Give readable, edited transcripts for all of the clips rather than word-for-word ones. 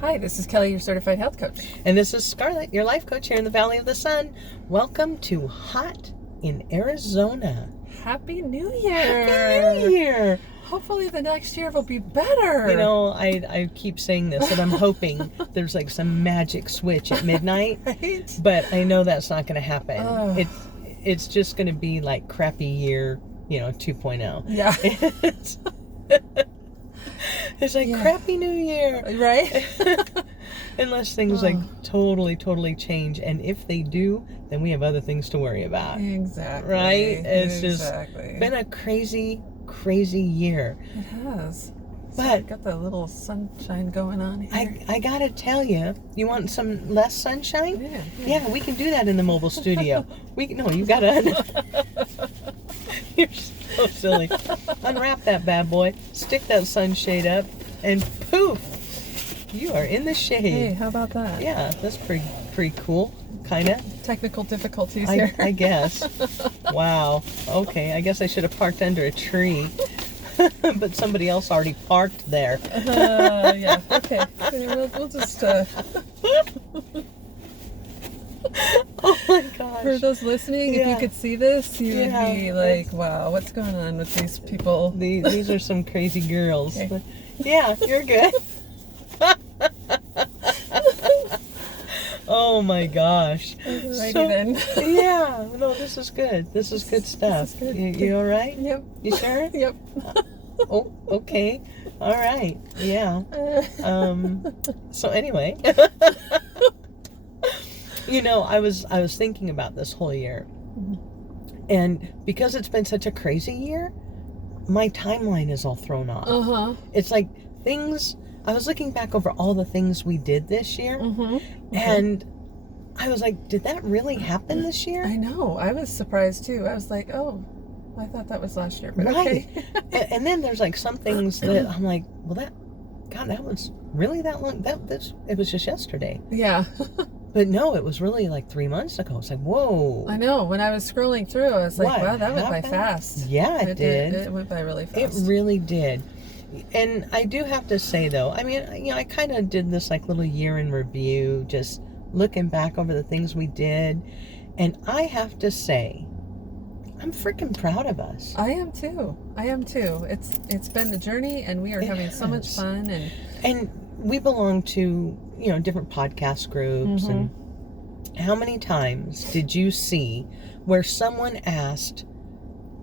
Hi, this is Kelly, your certified health coach. And this is Scarlett, your life coach here in the Valley of the Sun. Welcome to Hot in Arizona. Happy New Year! Happy New Year! Hopefully the next year will be better. You know, I keep saying this, and I'm hoping there's like some magic switch at midnight. Right? But I know that's not going to happen. Ugh. It's just going to be like crappy year, 2.0. Yeah. It's like crappy New Year. Right? Unless things totally change. And if they do, then we have other things to worry about. Exactly. Right? It's just Exactly. been a crazy year. It has. But got the little sunshine going on here. I gotta tell you, you want some less sunshine? Yeah. We can do that in the mobile studio. You gotta. You're so silly. Unwrap that bad boy, stick that sunshade up, and poof, you are in the shade. Hey, how about that? Yeah, that's pretty cool, kinda. Technical difficulties here. I guess. Wow. Okay, I guess I should have parked under a tree. But somebody else already parked there. Yeah. Okay. We'll just. Oh my gosh. For those listening, if you could see this, you would be like, "Wow, what's going on with these people?" These are some crazy girls. Okay. But yeah, you're good. Oh my gosh. Alrighty So, then. Yeah, no, this is good. This is good stuff. This is good. You all right? Yep. You sure? Yep. Oh, okay. All right. Yeah. So anyway, I was thinking about this whole year, and because it's been such a crazy year, my timeline is all thrown off. It's like I was looking back over all the things we did this year, and I was like, did that really happen this year? I know. I was surprised too. I was like, oh, I thought that was last year, but Right. okay. And then there's like some things that I'm like, well, that was really that long. It was just yesterday. Yeah. But no, it was really like 3 months ago. It's like, whoa. I know. When I was scrolling through, I was like, What wow, that went by happened? fast. Yeah, it did. It went by really It fast. really did. And I do have to say, though, I mean, I kind of did this like little year in review, just looking back over the things we did. And I have to say, I'm freaking proud of us. I am too. It's been a journey, and we are having so much fun. And we belong to, different podcast groups. And how many times did you see where someone asked,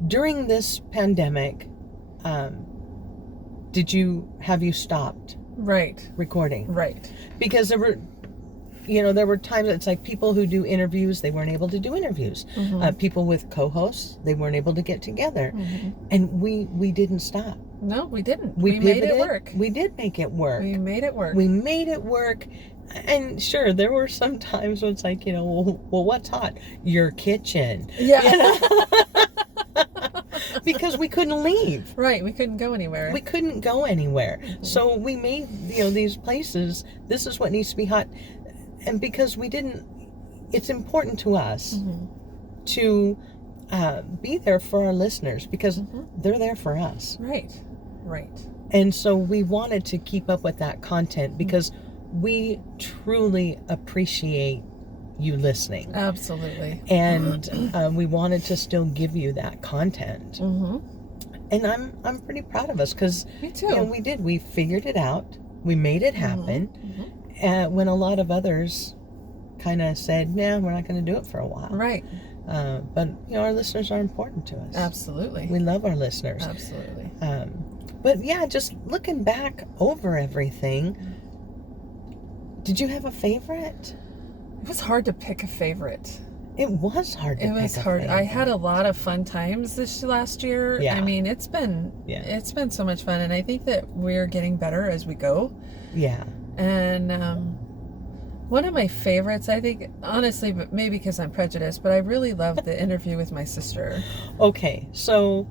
during this pandemic, have you stopped recording? Right. Because there were times it's like people who do interviews, they weren't able to do interviews. People with co-hosts, they weren't able to get together. And we didn't stop. No, we didn't. We made it pivoted. work. We did make it work. We made it work. We made it work. And sure, there were some times when it's like, well, what's hot? Your kitchen. Yeah. Because we couldn't leave. Right, we couldn't go anywhere. We couldn't go anywhere. So we made, these places, this is what needs to be hot. And because it's important to us to be there for our listeners, because they're there for us. Right. And so we wanted to keep up with that content because we truly appreciate you listening. Absolutely. And we wanted to still give you that content. And I'm pretty proud of us because Me too. we did. We figured it out. We made it happen. When a lot of others kind of said, "Nah, we're not going to do it for a while." Right. But our listeners are important to us. Absolutely. We love our listeners. Absolutely. But yeah, just looking back over everything, did you have a favorite? It was hard to pick a favorite. It was hard to pick. It was hard. I had a lot of fun times this last year. Yeah. I mean, it's been so much fun, and I think that we're getting better as we go. Yeah. And one of my favorites, I think, honestly, but maybe because I'm prejudiced, but I really loved the interview with my sister. Okay, so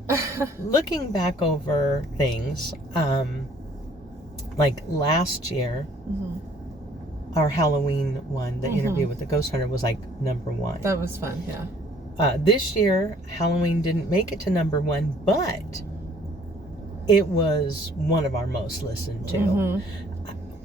looking back over things, like last year, our Halloween one, the interview with the ghost hunter, was like #1. That was fun, yeah. This year, Halloween didn't make it to #1, but it was one of our most listened to.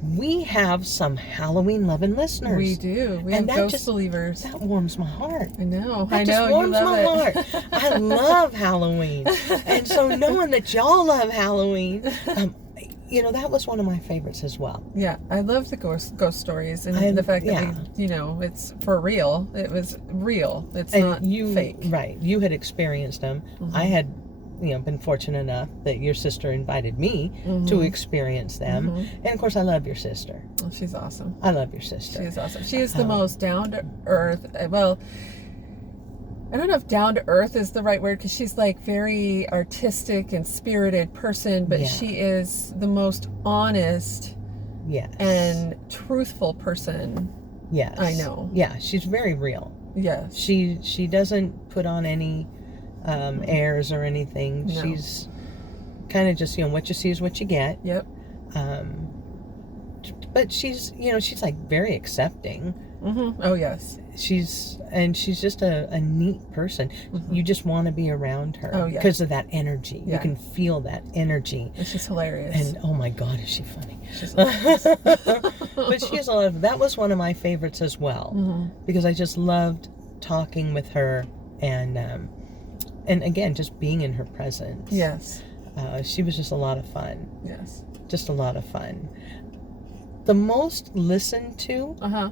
we have some Halloween loving listeners. We do. We And have that ghost just- believers. That warms my heart. I know. That I just know. warms You love my it. heart. I love Halloween. And so knowing that y'all love Halloween, that was one of my favorites as well. Yeah, I love the ghost stories and the fact that it's for real. It was real. It's And not you, fake. right? You had experienced them. Mhm. I had, been fortunate enough that your sister invited me to Mhm. experience them. Mhm. And of course, I love your sister. Oh, she's awesome. I love your sister. She is awesome. She is the most down to earth. Well, I don't know if down to earth is the right word because she's like very artistic and spirited person, but Yeah. she is the most honest Yes. and truthful person. yes, I know. Yeah, she's very real. Yes. She doesn't put on any airs or anything. No. She's kind of just what you see is what you get. Yep. But she's she's like very accepting. Mm-hmm. Oh yes. She's just a neat person. Mhm. You just want to be around her. Oh, yeah. Because of that energy. Yeah. You can feel that energy. And she's hilarious. And oh my God, is she funny? She's hilarious. But she has a lot of. That was one of my favorites as well, Mhm. because I just loved talking with her and again just being in her presence. Yes. She was just a lot of fun. Yes. Just a lot of fun. The most listened to, Uh-huh.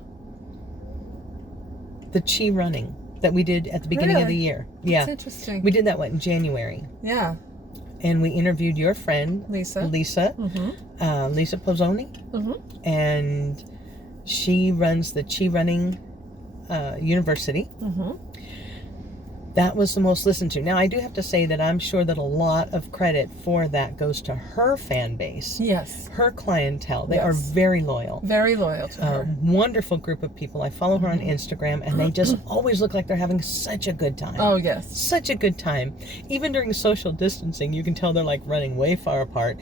the chi running that we did at the beginning of the Really? year. Yeah, That's interesting. we did that in January, Yeah. and we interviewed your friend Lisa. Lisa Pozzoni, Mm-hmm. and she runs the Chi Running University. Mm-hmm. That was the most listened to. Now, I do have to say that I'm sure that a lot of credit for that goes to her fan base, Yes. her clientele. They are Yes. very loyal. Very loyal to her. Wonderful group of people. I follow her on Instagram, and they just always look like they're having such a good time. Oh, yes. Such a good time. Even during social distancing, you can tell they're like running way far apart.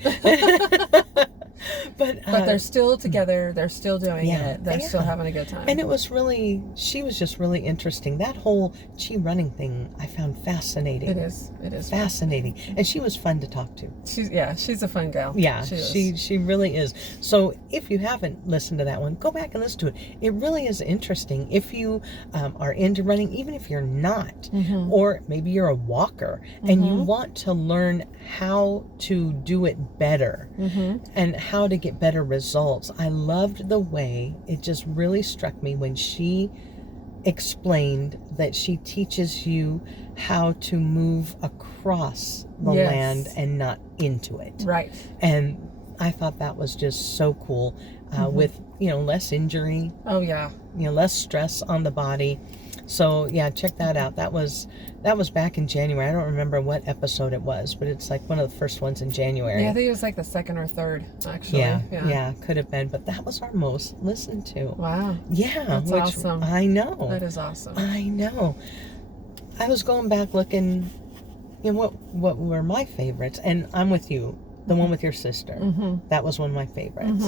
But they're still together. They're still doing yeah, it. They're still having a good time. and it was really, she was just really interesting. That whole chi running thing I found fascinating. It is. It is. Fascinating. And she was fun to talk to. She's a fun gal. Yeah, She is. she really is. So if you haven't listened to that one, go back and listen to it. It really is interesting. If you are into running, even if you're not, Mhm. or maybe you're a walker and you Mhm. want to learn how to do it better Mhm. and how to get better results. I loved the way it just really struck me when she explained that she teaches you how to move across the Yes. land and not into it. Right. And I thought that was just so cool, Mhm. with less injury, Oh yeah. less stress on the body. So yeah, check that out. That was back in January. I don't remember what episode it was, but it's like one of the first ones in January. Yeah, I think it was like the second or third, actually. Yeah, could have been, but that was our most listened to. Wow. Yeah, That's which awesome. I know. That is awesome. I know. I was going back looking, what were my favorites, and I'm with you. The one with your sister. Mm-hmm. That was one of my favorites.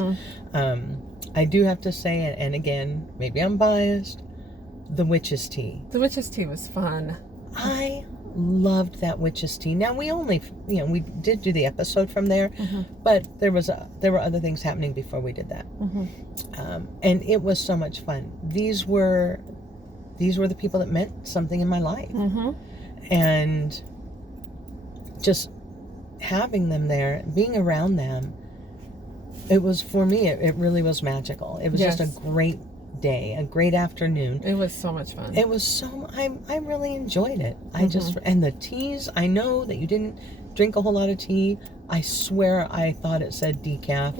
Mm-hmm. I do have to say, and again, maybe I'm biased, the Witch's Tea. The Witch's Tea was fun. I loved that Witch's Tea. Now we only, we did do the episode from there, Mm-hmm. but there were other things happening before we did that, Mm-hmm. and it was so much fun. These were the people that meant something in my life, Mm-hmm. and just having them there, being around them, it was, for me, it really was magical. It was just Yes. a great day, a great afternoon. It was so much fun. It was I really enjoyed it. And the teas, I know that you didn't drink a whole lot of tea. I swear I thought it said decaf.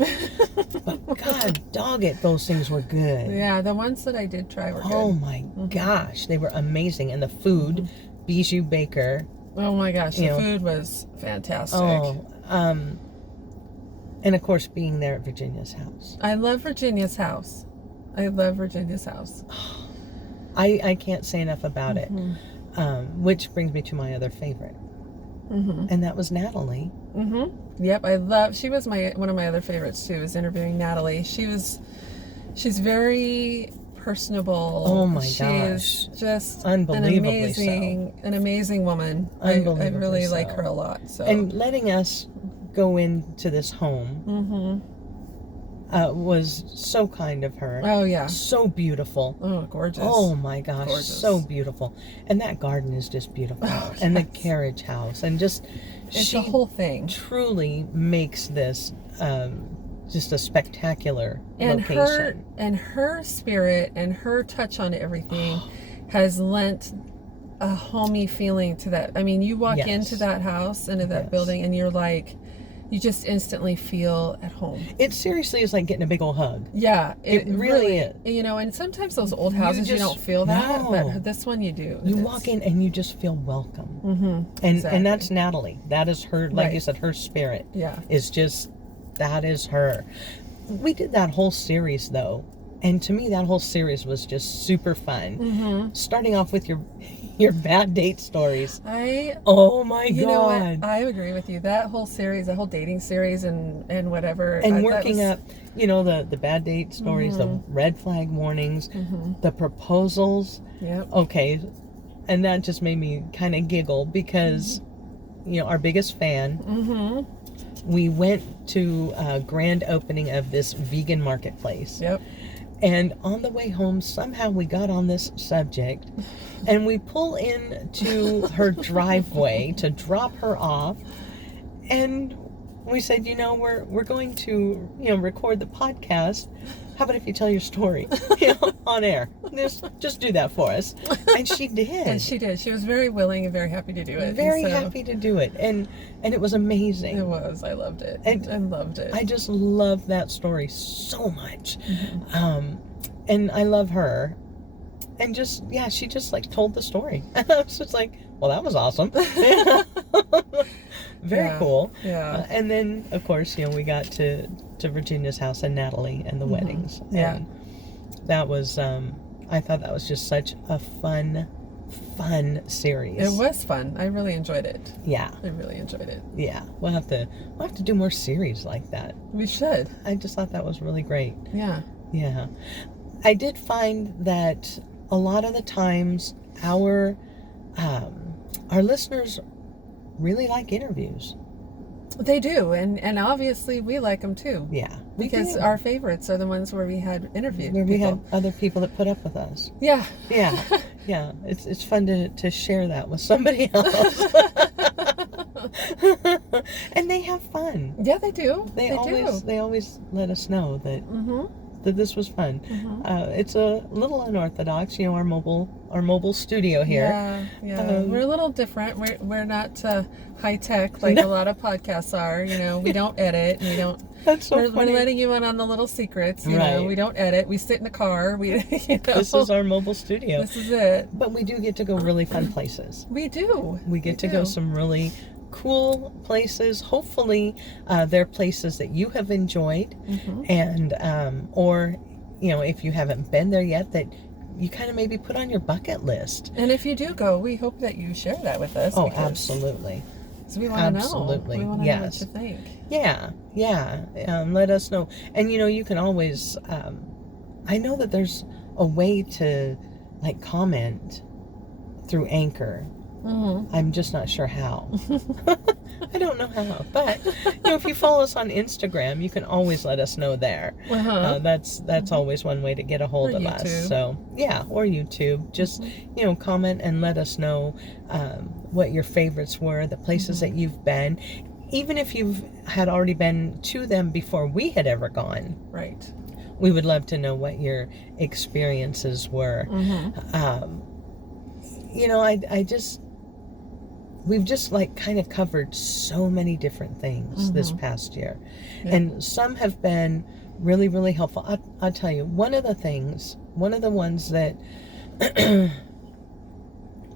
But God dog it, those things were good. Yeah, the ones that I did try were Oh good. my gosh, they were amazing. And the food, Bijou Baker. Oh my gosh, the You know, food was fantastic. Oh, and of course being there at Virginia's house. I love Virginia's house. I love Virginia's house. I can't say enough about it. Which brings me to my other favorite. Mm-hmm. And that was Natalie. Mm-hmm. Yep, she was one of my other favorites too, was interviewing Natalie. She's very personable. Oh my she gosh. is just Unbelievably an amazing woman. I Unbelievably really like so. her a lot. So And letting us go into this home mm-hmm. was so kind of her. Oh, yeah. So beautiful. Oh, gorgeous. Oh my gosh, Gorgeous. so beautiful. And that garden is just beautiful. Oh, and the yes. carriage house, and just It's the whole thing. truly makes this just a spectacular And location. her spirit and her touch on everything has lent a homey feeling to that. I mean, you walk Yes. into that house, into that Yes. building, and you're like, you just instantly feel at home. It seriously is like getting a big old hug. Yeah, It really is. You know, and sometimes those old houses you, just- don't feel that, no. but this one you do. You walk in and you just feel welcome. Mm-hmm. And that's Natalie. That is her, like Right. you said, her spirit. Yeah. Is just, that is her. We did that whole series though, and to me that whole series was just super fun. Mm-hmm. Starting off with your bad date stories. I Oh my You know god. what? I agree with you. That whole series, the whole dating series and whatever. And working up, the bad date stories, the Mm-hmm. red flag warnings, the proposals. Yep. Okay. And that just made me kind of giggle because, our biggest fan, Mm-hmm. we went to a grand opening of this vegan marketplace. Yep. And on the way home, somehow we got on this subject, and we pull into her driveway to drop her off, and we said, we're going to, record the podcast. How about if you tell your story, on air? Just do that for us. And she did. And she did. She was very willing and very happy to do it. Very And so happy to do it, and it was amazing. It was. I loved it. And I loved it. I just love that story so much. Mm-hmm. And I love her. And she just like told the story. I was just like, well, that was awesome. Very cool. Yeah. And then, of course, we got to Virginia's house and Natalie and the weddings. Yeah. And that was, I thought that was just such a fun series. It was fun. I really enjoyed it. Yeah. I really enjoyed it. Yeah. We'll have to do more series like that. We should. I just thought that was really great. Yeah. Yeah. I did find that a lot of the times our listeners really like interviews. They do, and obviously we like them too. Yeah. we Because do. our favorites are the ones where we had interviewed Where we people. had other people that put up with us. Yeah. Yeah. Yeah. It's fun to share that with somebody else. And they have fun. Yeah, they do. They always let us know that Mm-hmm. that this was fun. Mm-hmm. It's a little unorthodox, our mobile studio here. Yeah, yeah. We're a little different. We're not high tech like a lot of podcasts are. We don't edit. We don't. That's so We're funny. letting you in on the little secrets. Right. We don't edit. We sit in the car. This is our mobile studio. This is it. But we do get to go really fun places. We do. We get to go some really cool places. Hopefully, they're places that you have enjoyed, and or if you haven't been there yet, that you kind of maybe put on your bucket list. And if you do go, we hope that you share that with us. Oh, because absolutely. we want to know. Absolutely. We want to Yes. know what you think. Yeah. Let us know. And you can always. I know that there's a way to comment through Anchor. Mm-hmm. I'm just not sure how. I don't know how, but if you follow us on Instagram, you can always let us know there. That's always one way to get a hold of us. So or YouTube. Just comment and let us know what your favorites were, the places that you've been, even if you've had already been to them before we had ever gone. Right. We would love to know what your experiences were. We've just kind of covered so many different things this past year. Yeah. And some have been really, really helpful. I'll tell you, one of the ones that,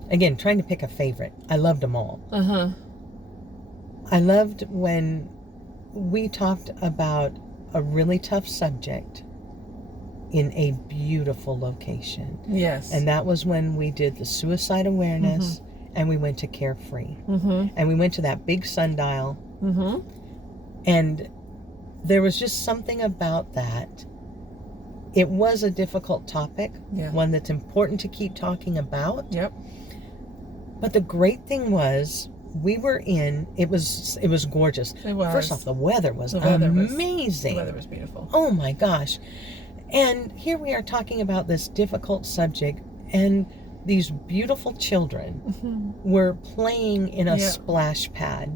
again, trying to pick a favorite, I loved them all. I loved when we talked about a really tough subject in a beautiful location. Yes. And that was when we did the suicide awareness, and we went to Carefree. And we went to that big sundial. And there was just something about that. It was a difficult topic, one that's important to keep talking about. Yep. But the great thing was we were in, it was gorgeous. It was. First off, the weather was The amazing. weather was beautiful. Oh my gosh. And here we are talking about this difficult subject, and these beautiful children were playing in a splash pad,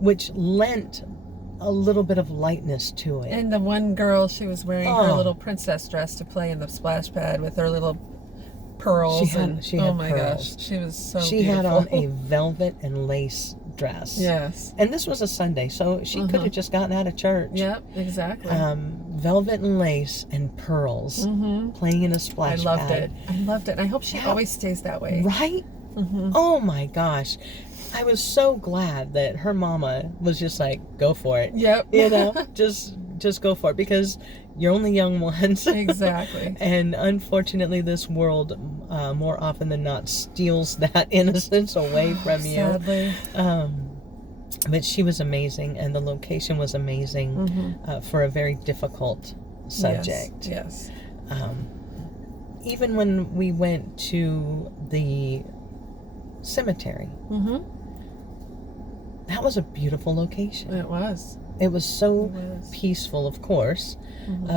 which lent a little bit of lightness to it. And the one girl, she was wearing her little princess dress to play in the splash pad with her little pearls. She had oh my pearls. gosh, she was so She beautiful. had on a velvet and lace dress. Yes. And this was a Sunday, so she could have just gotten out of church. Yep, exactly. Velvet and lace and pearls, playing in a splash pad. I loved it. I loved it. And I hope she always stays that way. Right? Oh my gosh. I was so glad that her mama was just like, go for it. Yep. You know, just go for it, because you're only young once. Exactly. And unfortunately, this world, more often than not, steals that innocence away from you. Sadly. But she was amazing, and the location was amazing for a very difficult subject. Yes. Even when we went to the cemetery, that was a beautiful location. It was. It was so peaceful, of course,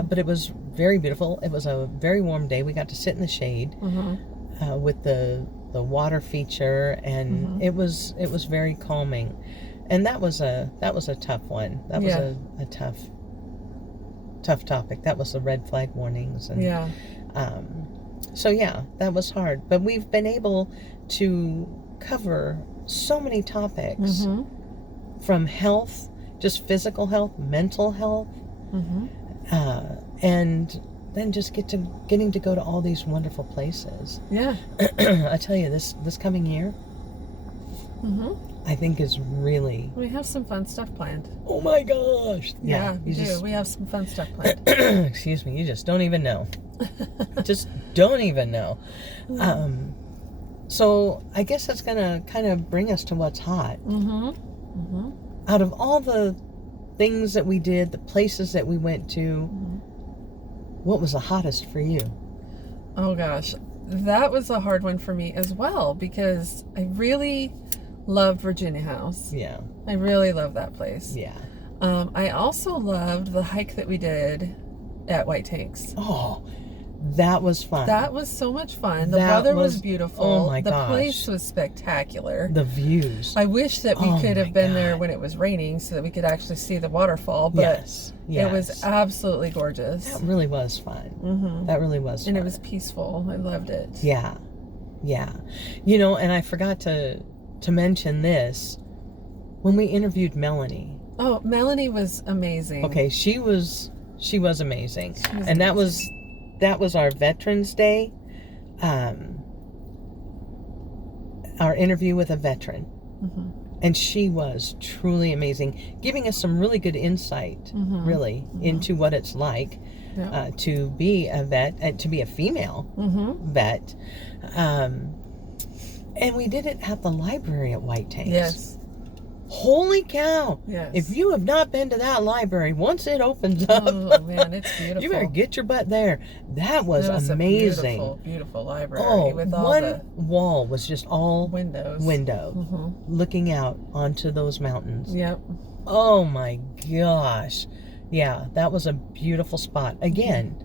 but it was very beautiful. It was a very warm day. We got to sit in the shade with the water feature, and it was very calming. And that was a tough one. That was a tough topic. That was the red flag warnings. And, so yeah, that was hard. But we've been able to cover so many topics, from health, just physical health, mental health, and then just getting to go to all these wonderful places. Yeah. I tell you, this coming year, I think is really... We have some fun stuff planned. Oh my gosh! Yeah, we do. We have some fun stuff planned. Excuse me, you just don't even know. Just don't even know. So I guess that's gonna kind of bring us to what's hot. Out of all the things that we did, the places that we went to, what was the hottest for you? Oh gosh, that was a hard one for me as well, because I really loved Virginia House. Yeah. I really loved that place. Yeah. I also loved the hike that we did at White Tanks. Oh, that was fun. That was so much fun. The weather was beautiful. Oh my gosh. The gosh. place was spectacular. The views. I wish that we could have been there when it was raining so that we could actually see the waterfall, but it was absolutely gorgeous. That really was fun. That really was fun. And it was peaceful. I loved it. Yeah. Yeah. You know, and I forgot to mention this. When we interviewed Melanie. Oh, Melanie was amazing. Okay, she was amazing. And that was our Veterans Day, our interview with a veteran. And she was truly amazing, giving us some really good insight, really, into what it's like to be a vet, and to be a female vet. And we did it at the library at White Tanks. Yes. Holy cow! Yes. If you have not been to that library, once it opens up, oh man, it's beautiful. You better get your butt there. That was amazing. A beautiful, beautiful library. Oh, with all one wall was just all windows, looking out onto those mountains. Yep. Oh my gosh, yeah, that was a beautiful spot. Again,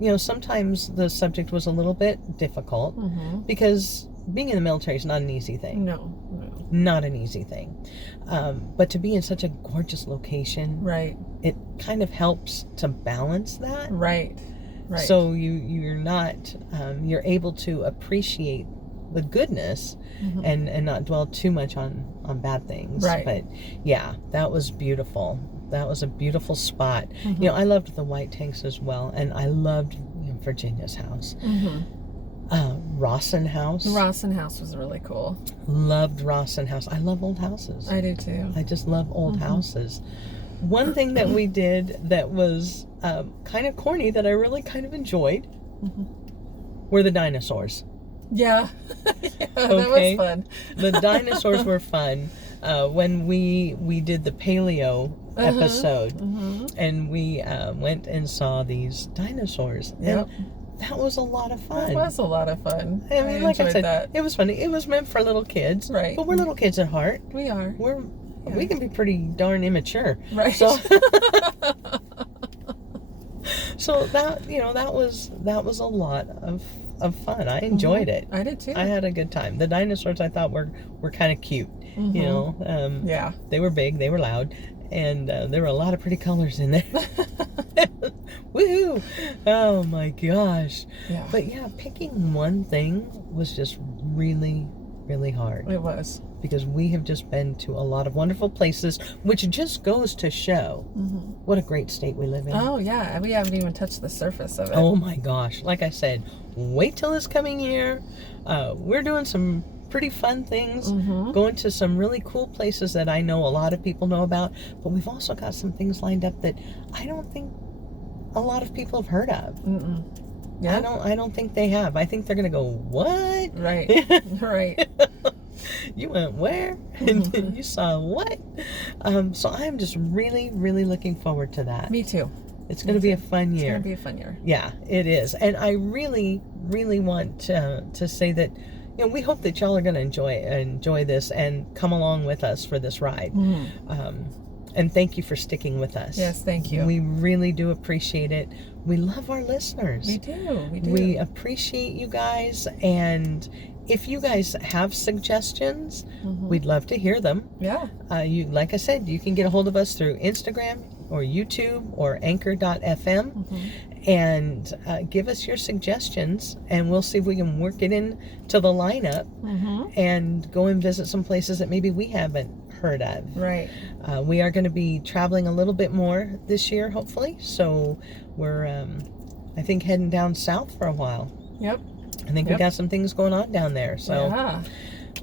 you know, sometimes the subject was a little bit difficult because being in the military is not an easy thing. No. Not an easy thing. But to be in such a gorgeous location, right, it kind of helps to balance that. Right. So you're not, you're able to appreciate the goodness and not dwell too much on bad things. Right. But yeah, that was beautiful. That was a beautiful spot. You know, I loved the White Tanks as well, and I loved Virginia's house. Rawson House. Rawson House was really cool. Loved Rawson House. I love old houses. I do too. I just love old houses. One thing that we did that was kind of corny that I really kind of enjoyed were the dinosaurs. Yeah. That was fun. The dinosaurs were fun. When we did the paleo episode, and we went and saw these dinosaurs. Yep. And that was a lot of fun. It was a lot of fun. I mean, like I enjoyed said, that. it was funny. It was meant for little kids. Right. But we're little kids at heart. We are. We can be pretty darn immature. Right. So, so that, that was a lot of fun. I enjoyed it. I did too. I had a good time. The dinosaurs I thought were kind of cute. Yeah. They were big, they were loud, and there were a lot of pretty colors in there. Woohoo! Oh my gosh. Yeah. But yeah, picking one thing was just really, really hard. It was. Because we have just been to a lot of wonderful places, which just goes to show what a great state we live in. Oh, yeah. We haven't even touched the surface of it. Oh my gosh. Like I said, wait till this coming year. We're doing some pretty fun things, going to some really cool places that I know a lot of people know about, but we've also got some things lined up that I don't think a lot of people have heard of. Yeah. I don't think they have. I think they're gonna go, what? Right. Right. You went where? And you saw what? So I'm just really, really looking forward to that. Me too. It's going to be a fun year. It's going to be a fun year. Yeah, it is. And I really, really want to say that, we hope that y'all are going to enjoy this and come along with us for this ride. And thank you for sticking with us. Yes, thank you. We really do appreciate it. We love our listeners. We do. We appreciate you guys, and if you guys have suggestions, we'd love to hear them. Yeah. Like I said, you can get a hold of us through Instagram or YouTube or anchor.fm and give us your suggestions, and we'll see if we can work it in to the lineup and go and visit some places that maybe we haven't heard of. Right. We are going to be traveling a little bit more this year, hopefully, so we're I think heading down south for a while. Yep. I think we got some things going on down there, so yeah.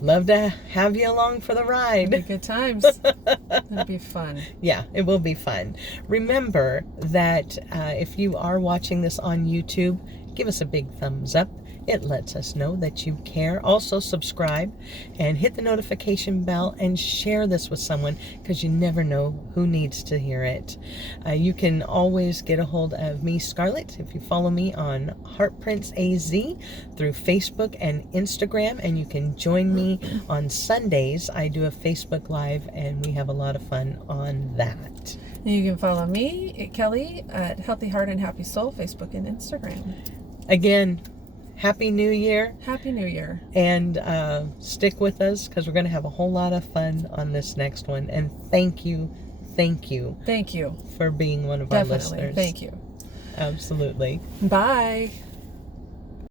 Love to have you along for the ride. It'll be good times. It'll be fun. Yeah, it will be fun. Remember that if you are watching this on YouTube, give us a big thumbs up. It lets us know that you care. Also subscribe and hit the notification bell and share this with someone, because you never know who needs to hear it. You can always get a hold of me, Scarlett, if you follow me on Heartprints AZ through Facebook and Instagram, and you can join me on Sundays. I do a Facebook Live and we have a lot of fun on that. You can follow me, Kelly, at Healthy Heart and Happy Soul, Facebook and Instagram. Again, Happy New Year. Happy New Year. And stick with us, because we're going to have a whole lot of fun on this next one. And thank you for being one of our listeners. Thank you. Absolutely. Bye.